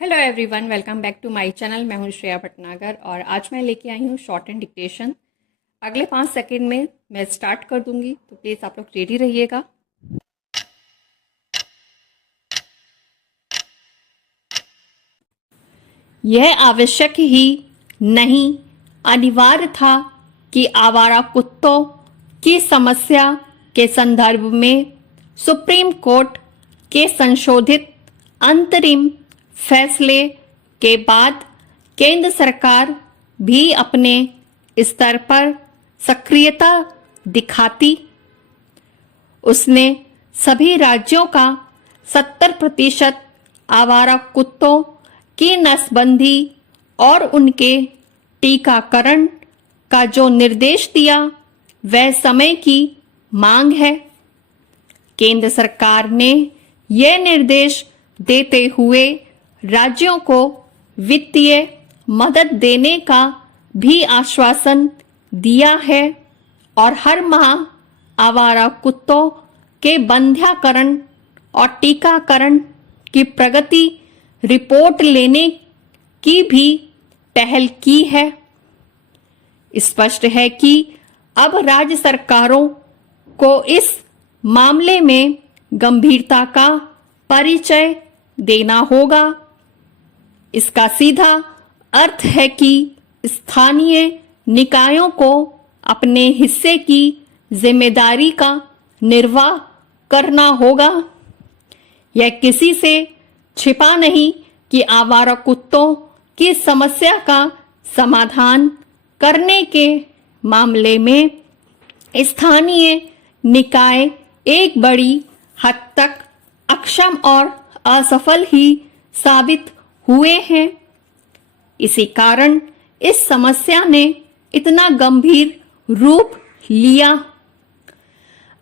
Hello everyone, welcome back to my channel. मैं हूं श्रेया भटनागर और आज मैं लेके आई हूं शॉर्ट एंड डिक्टेशन। अगले 5 सेकंड में मैं स्टार्ट कर दूंगी, तो प्लीज़ आप लोग रेडी रहिएगा। यह आवश्यक ही नहीं, अनिवार्य था कि आवारा कुत्तों की समस्या के संदर्भ में सुप्रीम कोर्ट के संशोधित अंतरिम फैसले के बाद केंद्र सरकार भी अपने स्तर पर सक्रियता दिखाती। उसने सभी राज्यों का 70% आवारा कुत्तों की नसबंदी और उनके टीकाकरण का जो निर्देश दिया, वह समय की मांग है। केंद्र सरकार ने यह निर्देश देते हुए राज्यों को वित्तीय मदद देने का भी आश्वासन दिया है और हर माह आवारा कुत्तों के बंध्याकरण और टीकाकरण की प्रगति रिपोर्ट लेने की भी पहल की है। स्पष्ट है कि अब राज्य सरकारों को इस मामले में गंभीरता का परिचय देना होगा। इसका सीधा अर्थ है कि स्थानीय निकायों को अपने हिस्से की जिम्मेदारी का निर्वाह करना होगा। यह किसी से छिपा नहीं कि आवारा कुत्तों की समस्या का समाधान करने के मामले में स्थानीय निकाय एक बड़ी हद तक अक्षम और असफल ही साबित हुए हैं। इसी कारण इस समस्या ने इतना गंभीर रूप लिया।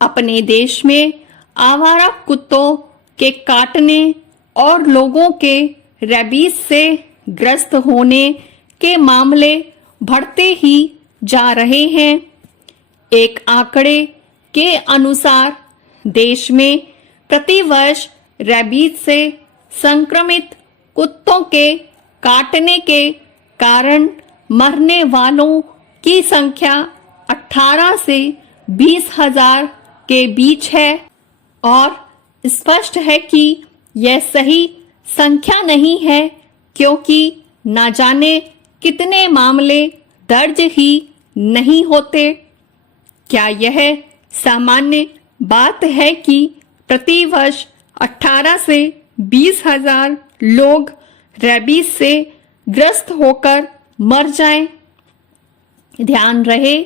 अपने देश में आवारा कुत्तों के काटने और लोगों के रेबीज से ग्रस्त होने के मामले बढ़ते ही जा रहे हैं। एक आंकड़े के अनुसार देश में प्रति वर्ष रेबीज से संक्रमित कुत्तों के काटने के कारण मरने वालों की संख्या 18 से 20 हजार के बीच है और स्पष्ट है कि यह सही संख्या नहीं है, क्योंकि न जाने कितने मामले दर्ज ही नहीं होते। क्या यह सामान्य बात है कि प्रति वर्ष 18 से 20 हजार लोग रेबीज से ग्रस्त होकर मर जाएं? ध्यान रहे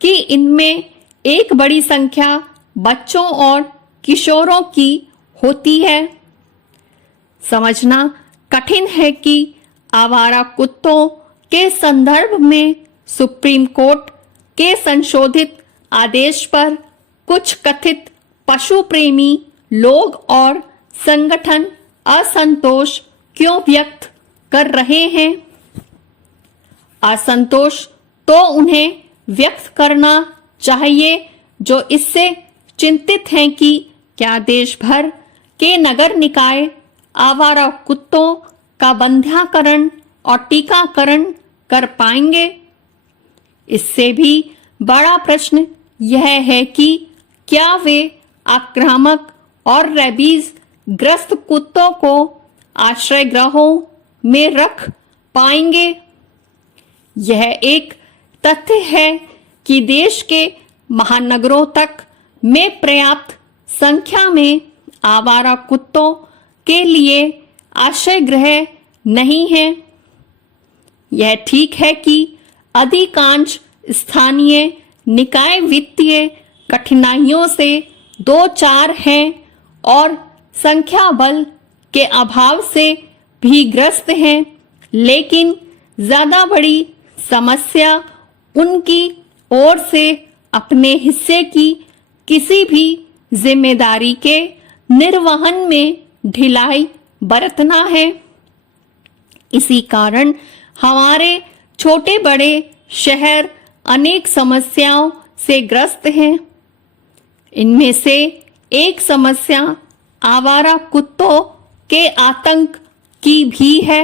कि इनमें एक बड़ी संख्या बच्चों और किशोरों की होती है। समझना कठिन है कि आवारा कुत्तों के संदर्भ में सुप्रीम कोर्ट के संशोधित आदेश पर कुछ कथित पशु प्रेमी लोग और संगठन असंतोष क्यों व्यक्त कर रहे हैं। असंतोष तो उन्हें व्यक्त करना चाहिए जो इससे चिंतित हैं कि क्या देश भर के नगर निकाय आवारा कुत्तों का बंध्याकरण और टीकाकरण कर पाएंगे। इससे भी बड़ा प्रश्न यह है कि क्या वे आक्रामक और रेबीज ग्रस्त कुत्तों को आश्रय गृहों में रख पाएंगे। यह एक तथ्य है कि देश के महानगरों तक में पर्याप्त संख्या में आवारा कुत्तों के लिए आश्रय गृह नहीं है। यह ठीक है कि अधिकांश स्थानीय निकाय वित्तीय कठिनाइयों से दो चार हैं और संख्या बल के अभाव से भी ग्रस्त हैं, लेकिन ज्यादा बड़ी समस्या उनकी ओर से अपने हिस्से की किसी भी जिम्मेदारी के निर्वहन में ढिलाई बरतना है। इसी कारण हमारे छोटे बड़े शहर अनेक समस्याओं से ग्रस्त हैं। इनमें से एक समस्या आवारा कुत्तों के आतंक की भी है।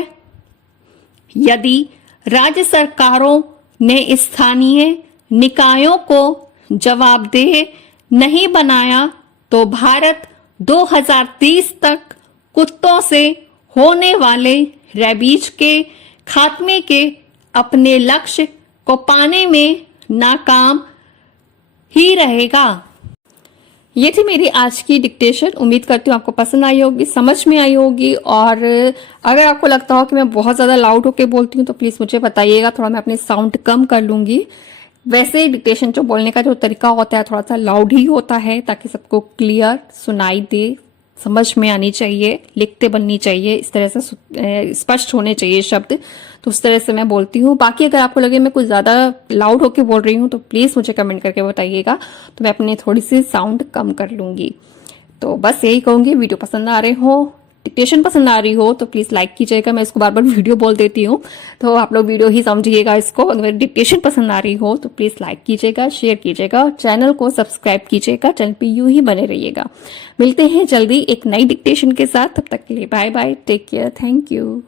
यदि राज्य सरकारों ने स्थानीय निकायों को जवाबदेह नहीं बनाया तो भारत 2030 तक कुत्तों से होने वाले रेबीज के खात्मे के अपने लक्ष्य को पाने में नाकाम ही रहेगा। ये थी मेरी आज की डिक्टेशन। उम्मीद करती हूँ आपको पसंद आई होगी, समझ में आई होगी। और अगर आपको लगता हो कि मैं बहुत ज़्यादा लाउड होके बोलती हूँ तो प्लीज़ मुझे बताइएगा, थोड़ा मैं अपनी साउंड कम कर लूँगी। वैसे डिक्टेशन जो बोलने का जो तरीका होता है थोड़ा सा लाउड ही होता है, ताकि सबको क्लियर सुनाई दे, समझ में आनी चाहिए, लिखते बननी चाहिए, इस तरह से स्पष्ट होने चाहिए शब्द। तो उस तरह से मैं बोलती हूँ। बाकी अगर आपको लगे मैं कुछ ज्यादा लाउड होके बोल रही हूँ तो प्लीज मुझे कमेंट करके बताइएगा, तो मैं अपनी थोड़ी सी साउंड कम कर लूंगी। तो बस यही कहूंगी, वीडियो पसंद आ रहे हो, डिक्टेशन पसंद आ रही हो तो प्लीज लाइक कीजिएगा। मैं इसको बार बार वीडियो बोल देती हूँ, तो आप लोग वीडियो ही समझिएगा इसको। अगर डिक्टेशन पसंद आ रही हो तो प्लीज लाइक कीजिएगा, शेयर कीजिएगा और चैनल को सब्सक्राइब कीजिएगा। चैनल पे यूं ही बने रहिएगा। मिलते हैं जल्दी एक नई डिक्टेशन के साथ, तब तक के लिए bye bye, take care, thank you.